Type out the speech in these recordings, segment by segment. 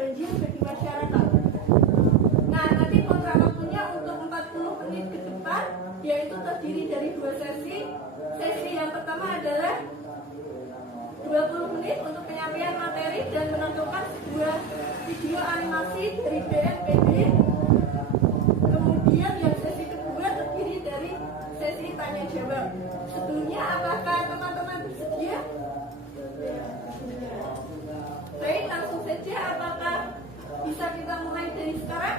banjir bagi masyarakat. Nah, nanti kontrak waktunya untuk 40 menit ke depan, yaitu terdiri dari 2 sesi. Sesi yang pertama adalah 20 menit untuk penyampaian materi dan menontonkan sebuah video animasi dari BNPB. Kemudian yang sesi kedua terdiri dari sesi tanya jawab. Sebelumnya, apakah teman-teman bersedia? Baik, langsung saja. Apakah bisa kita mulai dari sekarang?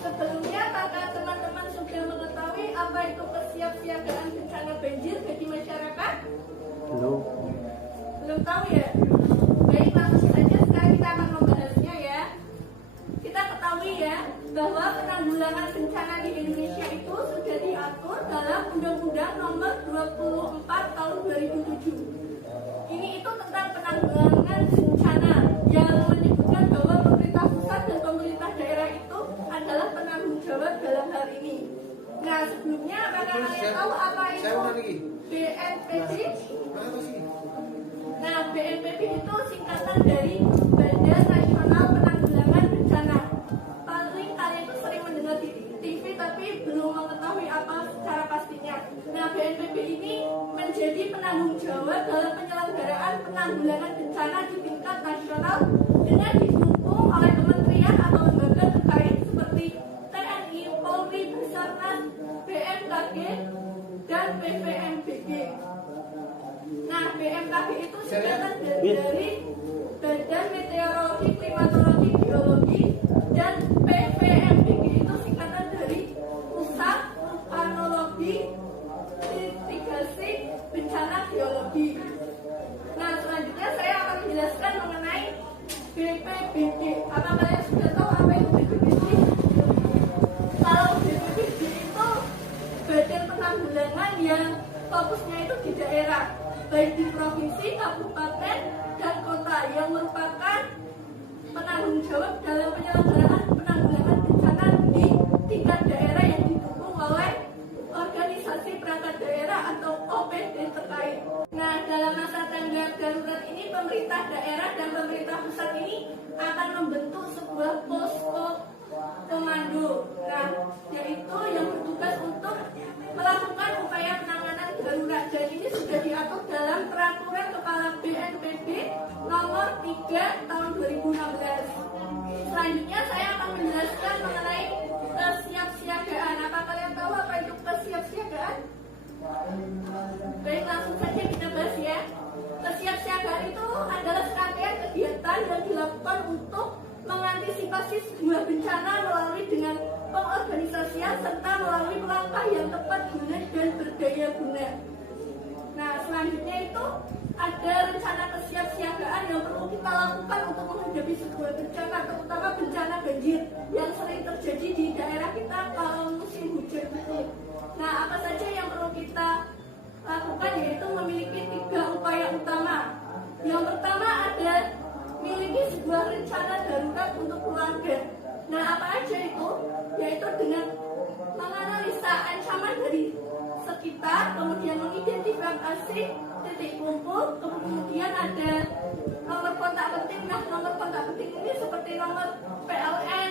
Sebelumnya, apakah teman-teman sudah mengetahui apa itu kesiapsiagaan bencana banjir bagi masyarakat? Belum tahu ya? Baik, langsung saja sekarang kita akan membahasnya ya. Kita ketahui ya bahwa penanggulangan bencana di Indonesia itu sudah diatur dalam Undang-Undang Nomor 24 Tahun 2007. Ini itu tentang penanggulangan bencana yang menyebutkan bahwa pemerintah pusat dan pemerintah daerah itu adalah penanggung jawab dalam hal ini. Nah, sebelumnya apakah kalian tahu apa itu BNPB? Nah, BNPB itu singkatan dari Badan Nasional Penanggulangan Bencana. Paling kalian itu sering mendengar di TV tapi belum mengetahui apa secara pastinya. Nah, BNPB ini menjadi penanggung jawab dalam penyelenggaraan penanggulangan bencana di tingkat nasional dengan didukung oleh kementerian atau lembaga terkait seperti TNI, Polri, Basarnas, BMKG, dan PVMBG. Nah, BMKG itu singkatan dari Badan Meteorologi, Klimatologi, Geologi, dan PVMBG itu singkatan dari Pusat Vulkanologi, Mitigasi Bencana Geologi. Nah, selanjutnya saya akan menjelaskan mengenai BPBD. Apa kalian sudah tahu apa itu BPBD? Kalau BPBD itu badan penanggulangan yang fokusnya itu di daerah, baik di provinsi, kabupaten, dan kota, yang merupakan penanggung jawab dalam penyelenggaraan penanggulangan bencana di tingkat daerah yang didukung oleh organisasi perangkat daerah atau OPD terkait. Nah, dalam masa tanggap darurat ini, pemerintah daerah dan pemerintah pusat ini akan membentuk sebuah posko komando. Nah, yaitu yang bertugas untuk melakukan upaya penanganan darurat, dan ini sudah diatur dalam Peraturan Kepala BNPB Nomor 3 Tahun 2016. Selanjutnya saya akan menjelaskan mengenai kesiapsiagaan. Apa kalian tahu apa itu kesiapsiagaan? Baik, langsung saja kita bahas ya. Kesiapsiagaan itu adalah serangkaian kegiatan yang dilakukan untuk mengantisipasi sebuah bencana melalui dengan pengorganisasian serta melalui langkah yang tepat guna dan berdaya guna. Nah, selanjutnya itu ada rencana kesiapsiagaan yang perlu kita lakukan untuk menghadapi sebuah bencana, terutama bencana banjir yang sering terjadi di daerah kita kalau musim hujan itu. Nah, apa saja yang perlu kita lakukan, yaitu memiliki 3 upaya utama. Yang pertama ada memiliki sebuah rencana darurat untuk keluarga. Nah, apa aja itu? Yaitu dengan menganalisa ancaman dari sekitar, kemudian mengidentifikasi titik kumpul, kemudian ada nomor kontak penting. Nah, nomor kontak penting ini seperti nomor PLN,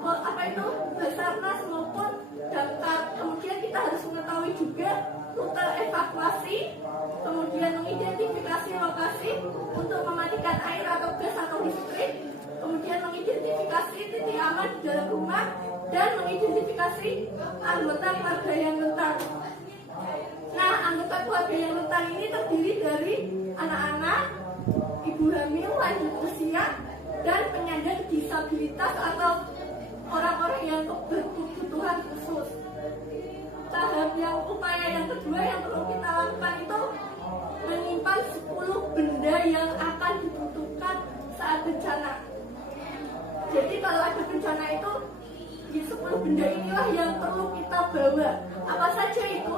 apa itu, Basarnas maupun damkar. Kemudian kita harus mengetahui juga rute evakuasi, kemudian mengidentifikasi lokasi untuk mematikan air atau gas atau listrik, kemudian mengidentifikasi titik aman di dalam rumah, dan mengidentifikasi anggota keluarga yang rentan. Nah, anggota keluarga yang rentan ini terdiri dari anak-anak, ibu hamil, lanjut usia, dan penyandang disabilitas atau orang-orang yang berkebutuhan khusus. Tahap yang upaya yang kedua yang perlu kita lakukan itu menyimpan 10 benda yang akan dibutuhkan saat bencana. Jadi kalau ada bencana itu, di 10 benda inilah yang perlu kita bawa. Apa saja itu?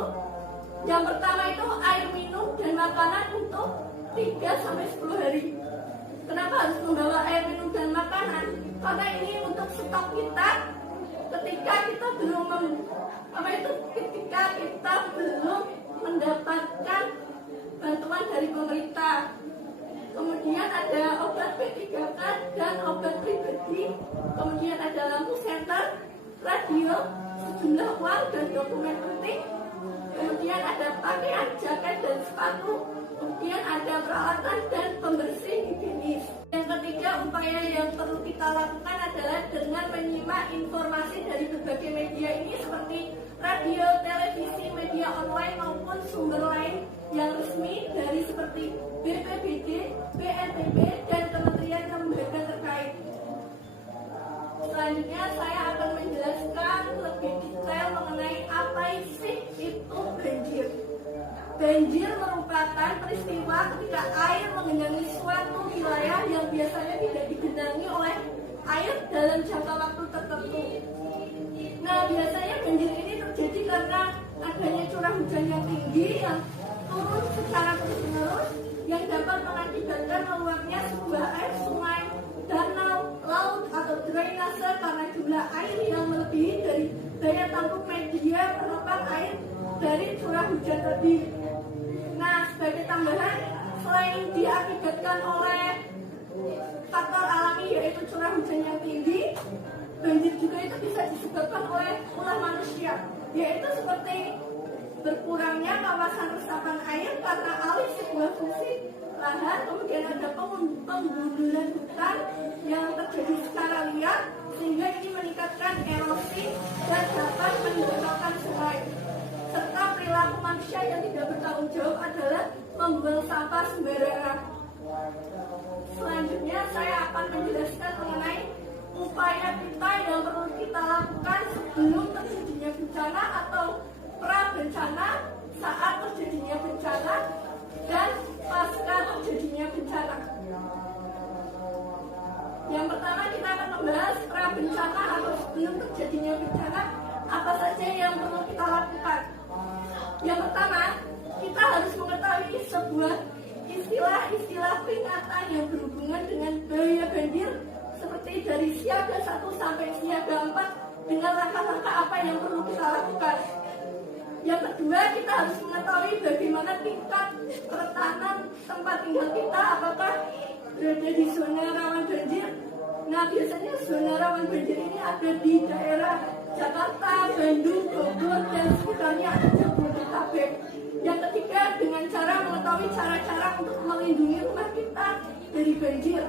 Yang pertama itu air minum dan makanan untuk 3-10 hari. Kenapa harus membawa air minum dan makanan? Karena ini untuk stok kita ketika kita belum mendapatkan bantuan dari pemerintah. kemudian ada obat P3K dan obat pribadi, kemudian ada lampu senter, radio, sejumlah uang dan dokumen penting, kemudian ada pakaian, jaket dan sepatu, kemudian ada peralatan dan pembersih higienis. Yang ketiga, upaya yang perlu kita lakukan adalah dengan menyimak informasi dari berbagai media ini seperti radio, televisi, media online maupun sumber lain yang resmi dari seperti BPBD, BNPB, dan kementerian lembaga terkait. Selanjutnya saya akan menjelaskan lebih detail mengenai apa sih itu banjir. Banjir merupakan peristiwa ketika air menggenangi suatu wilayah yang biasanya tidak digenangi oleh air dalam jangka waktu tertentu. Nah, biasanya banjir ini terjadi karena adanya curah hujan yang tinggi yang turun secara terus-menerus yang dapat mengakibatkan meluapnya sebuah air sungai, danau, laut atau drainase karena jumlah air yang melebihi dari daya tampung media penopang air dari curah hujan tadi. Nah, sebagai tambahan, selain diakibatkan oleh faktor alami yaitu curah hujan yang tinggi, banjir juga itu bisa disebabkan oleh ulah manusia, yaitu seperti berkurangnya kawasan resapan air karena alih sebuah fungsi lahan, kemudian ada penggundulan hutan yang terjadi secara liar sehingga ini meningkatkan erosi dan dapat menimbulkan sungai. Serta perilaku manusia yang tidak bertanggung jawab adalah membuang sampah sembarangan. Selanjutnya saya akan menjelaskan mengenai upaya kita yang perlu kita lakukan sebelum terjadinya bencana atau pra bencana, saat terjadinya bencana, dan pasca terjadinya bencana. Yang pertama kita akan membahas pra bencana atau sebelum terjadinya bencana, apa saja yang perlu kita lakukan. Yang pertama, kita harus mengetahui sebuah istilah-istilah peringatan yang berhubungan dengan bahaya banjir seperti dari siaga 1 sampai siaga 4 dengan langkah-langkah apa yang perlu kita lakukan. Yang kedua, kita harus mengetahui bagaimana tingkat kerentanan tempat tinggal kita, apakah berada di zona rawan banjir. Nah, biasanya zona rawan banjir ini ada di daerah Jakarta, Bandung, Bogor, dan sekitarnya ada Jabodetabek. Yang ketiga, dengan cara mengetahui cara-cara untuk melindungi rumah kita dari banjir.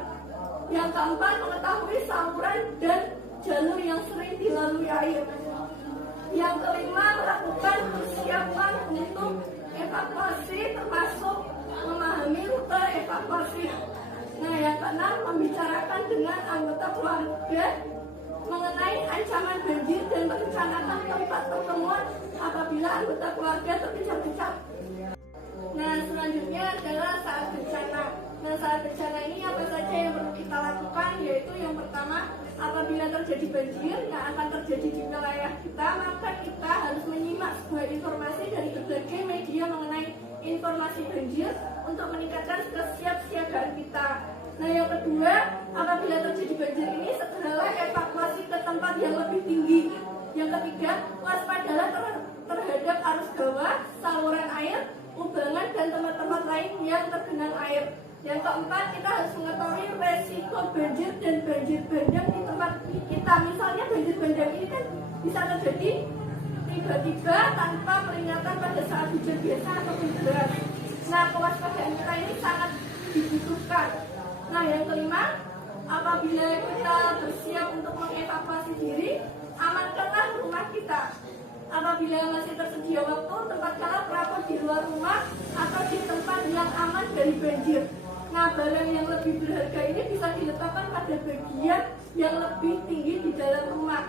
Yang keempat, mengetahui saluran dan jalur yang sering dilalui air. Yang kelima, melakukan persiapan untuk evakuasi termasuk memahami rute evakuasi. Nah, yang keenam, membicarakan dengan anggota keluarga mengenai ancaman banjir dan merencanakan tempat pertemuan apabila anggota keluarga terpecah-pecah. Nah, selanjutnya adalah saat bencana. Nah, saat bencana ini apa saja yang perlu kita lakukan, yaitu yang pertama, apabila terjadi banjir yang akan terjadi di wilayah kita, maka kita harus menyimak sebuah informasi dari berbagai media mengenai informasi banjir untuk meningkatkan kesiapsiagaan kita. Nah, yang kedua, apabila terjadi banjir ini, segeralah evakuasi ke tempat yang lebih tinggi. Yang ketiga, waspadalah terhadap arus bawah, saluran air, kubangan, dan tempat-tempat lain yang tergenang air. Yang keempat, kita harus mengetahui resiko banjir dan banjir bandang di tempat kita. Misalnya banjir bandang ini kan bisa terjadi tiba-tiba tanpa peringatan pada saat hujan biasa ataupun deras. Nah, kewaspadaan kita ini sangat dibutuhkan. Nah, yang kelima, apabila kita bersiap untuk mengevakuasi diri, amankanlah rumah kita. Apabila masih tersedia waktu, tempatkanlah perabot di luar rumah atau di tempat yang aman dari banjir. Nah, barang yang lebih berharga ini bisa diletakkan pada bagian yang lebih tinggi di dalam rumah.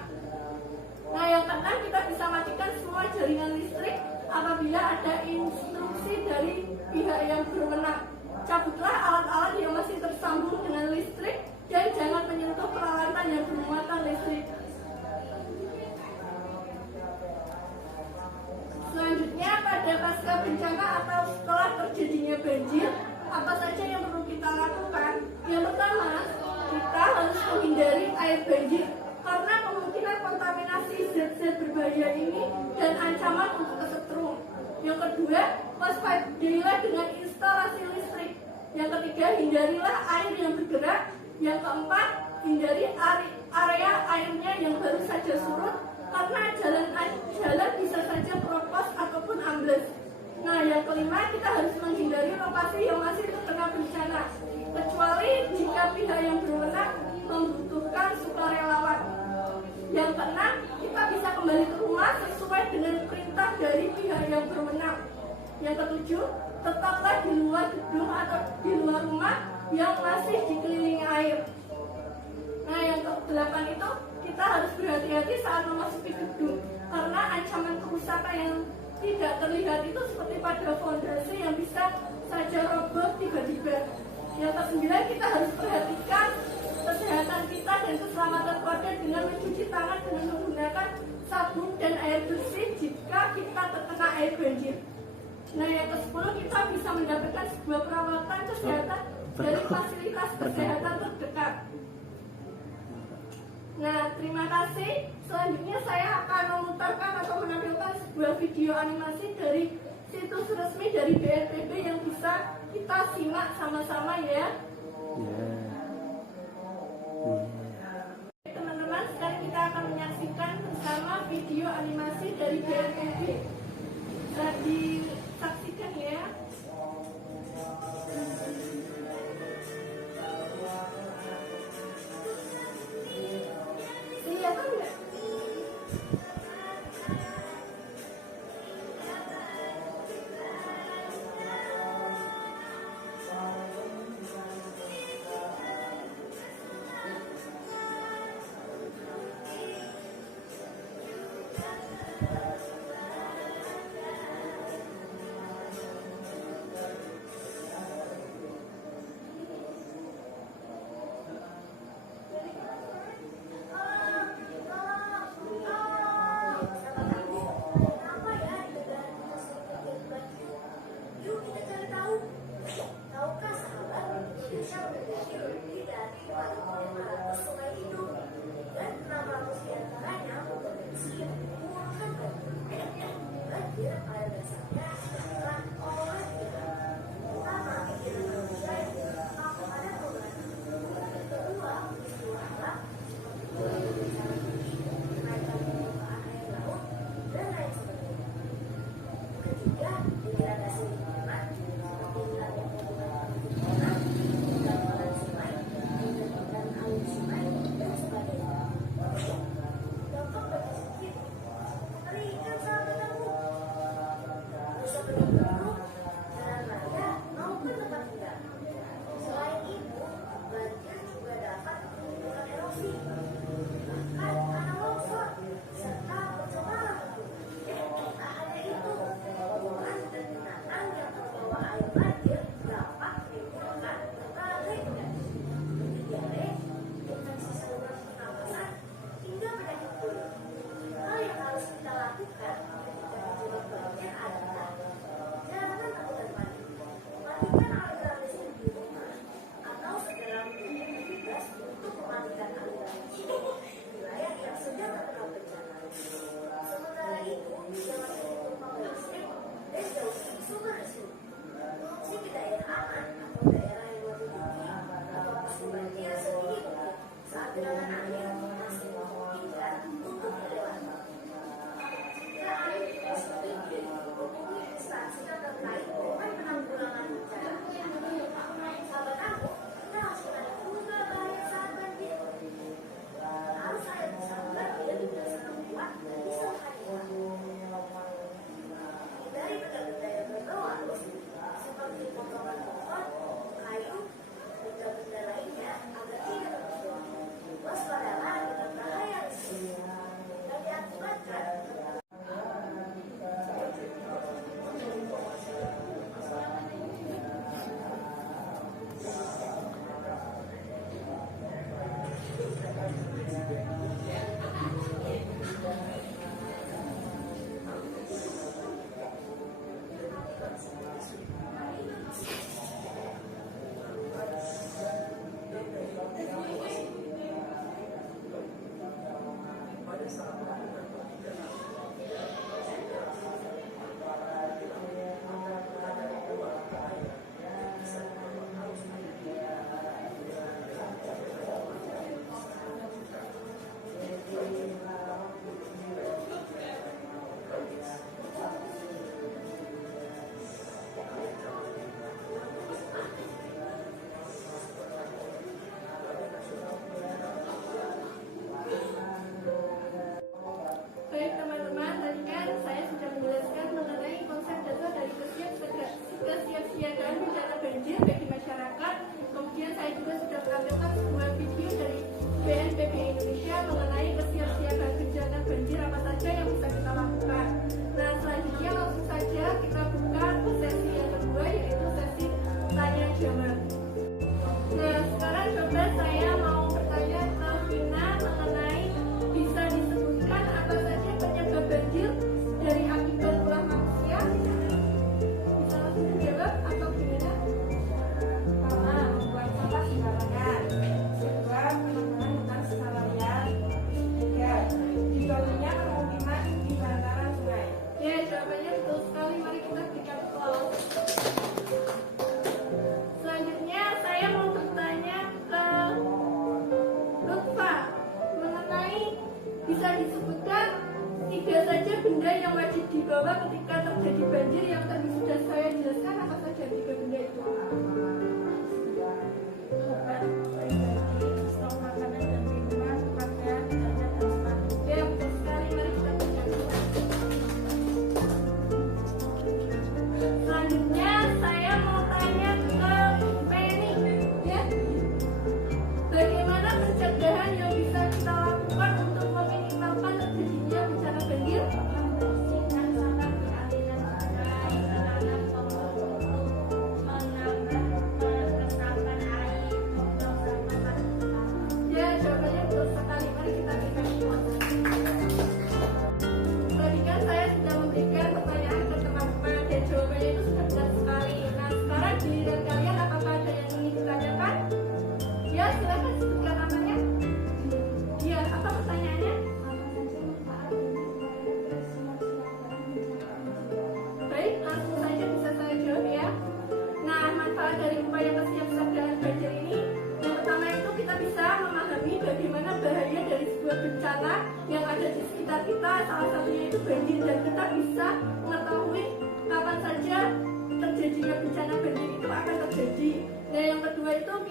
Nah, yang keenam, kita bisa matikan semua jaringan listrik apabila ada instruksi dari pihak yang berwenang. Cabutlah alat-alat yang masih tersambung dengan listrik dan jangan menyentuh peralatan yang bermuatan listrik. Selanjutnya, pada pasca bencana atau setelah terjadinya banjir, apa saja yang perlu kita lakukan? Yang pertama, kita harus menghindari air banjir karena kemungkinan kontaminasi zat-zat berbahaya ini dan ancaman untuk kesetrum. Yang kedua, waspadailah dengan instalasi listrik. Yang ketiga, ketiga, hindarilah air yang bergerak. Yang keempat, hindari area airnya yang baru saja surut, karena jalan bisa saja keropos ataupun ambles. Nah, yang kelima, kita harus menghindari lokasi yang masih terkena bencana, kecuali jika pihak yang berwenang membutuhkan sukarelawan. Yang keenam, kita bisa kembali ke rumah sesuai dengan perintah dari pihak yang berwenang. Yang ketujuh, tetaplah di luar gedung atau di luar rumah yang masih dikelilingi air. Nah, yang kedelapan itu, kita harus berhati-hati saat memasuki gedung, karena ancaman kerusakan yang tidak terlihat itu seperti pada fondasi yang bisa saja roboh tiba-tiba. Yang kesembilan, kita harus perhatikan kesehatan kita dan keselamatan keluarga dengan mencuci tangan dengan menggunakan sabun dan air bersih jika kita terkena air banjir. Nah, yang ke-10, kita bisa mendapatkan sebuah perawatan kesehatan dari fasilitas kesehatan terdekat. Nah, terima kasih. Selanjutnya saya akan memutarkan atau menampilkan sebuah video animasi dari situs resmi dari BNPB yang bisa kita simak sama-sama ya. Teman-teman, sekarang kita akan menyaksikan bersama video animasi dari BNPB. Bisa disaksikan ya. Kelihatan nggak?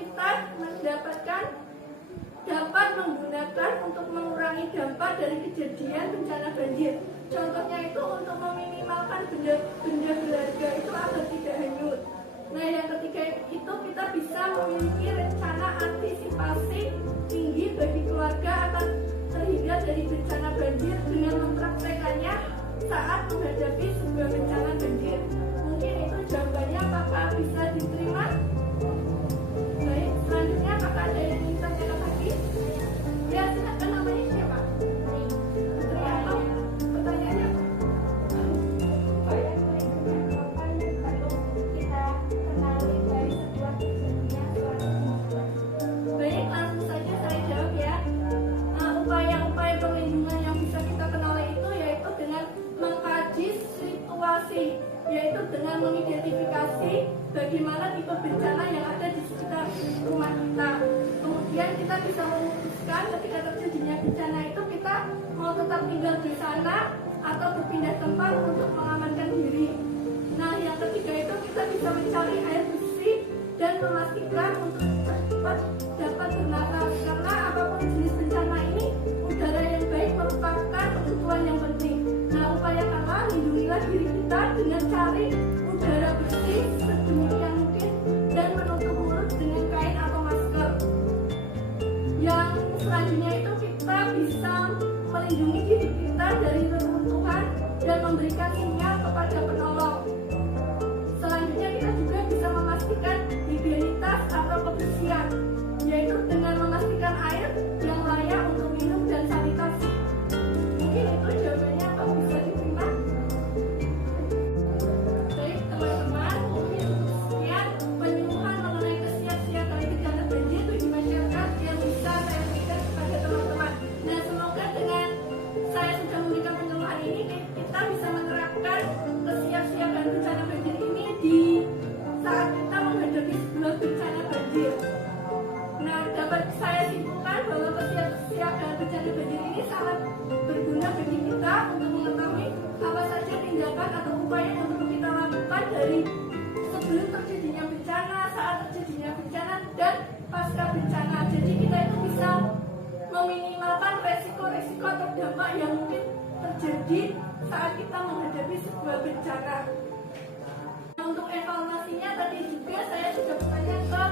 kita dapat menggunakan untuk mengurangi dampak dari kejadian bencana banjir. Contohnya itu untuk meminimalkan benda berharga itu agar tidak hanyut. Nah, yang ketiga itu kita bisa memiliki rencana antisipasi tinggi bagi keluarga akan terhindar dari bencana banjir dengan mempraktekannya saat menghadapi sebuah bencana banjir. Mungkin itu jawabannya, apakah bisa diterima? Baik, selanjutnya apakah ada yang ingin tanyakan lagi? Ya, silakan, namanya siapa? Putri, atau pertanyaannya apa? Baik, langsung saja saya jawab ya. Upaya-upaya perlindungan yang bisa kita kenali itu yaitu dengan mengkaji situasi, yaitu dengan mengidentifikasi bagaimana tipe bencana yang ada di sekitar rumah kita. Kemudian kita bisa memutuskan ketika terjadinya bencana itu kita mau tetap tinggal di sana atau berpindah tempat untuk mengamankan diri. Nah, yang ketiga itu kita bisa mencari air bersih dan memastikan untuk cepat dapat bernafas, karena apapun jenis bencana ini udara yang baik merupakan kebutuhan yang penting. Nah, upayakanlah lindungilah diri kita dengan cari udara bersih sedemikian mungkin dan menutup mulut dengan kain atau masker. Yang selanjutnya itu kita bisa melindungi diri kita dari reruntuhan dan memberikan sinyal kepada penolong. Selanjutnya kita juga bisa memastikan higienitas atau kebersihan, yaitu dengan memastikan air yang layak untuk minum dan sanitasi. Mungkin itu jawabannya, apa bisa diterima? Baik teman-teman, mungkin sekian penyuluhan mengenai kesiapsiagaan bencana banjir bagi masyarakat yang bisa saya berikan kepada teman-teman. Nah, semoga dengan saya sudah memberikan penyuluhan ini kita bisa menerapkan kesiapsiagaan bencana banjir ini di saat kita menghadapi sebuah bencana banjir. Nah, dapat saya simpulkan bahwa kesiapsiagaan bencana banjir ini sangat berguna bagi kita untuk mengetahui apa saja tindakan atau upaya yang perlu kita lakukan dari sebelum terjadinya bencana, saat terjadinya bencana, dan pasca bencana. Jadi kita itu bisa meminimalkan resiko-resiko atau dampak yang mungkin terjadi saat kita menghadapi sebuah bencana. Nah, untuk evaluasinya tadi juga saya sudah bertanya ke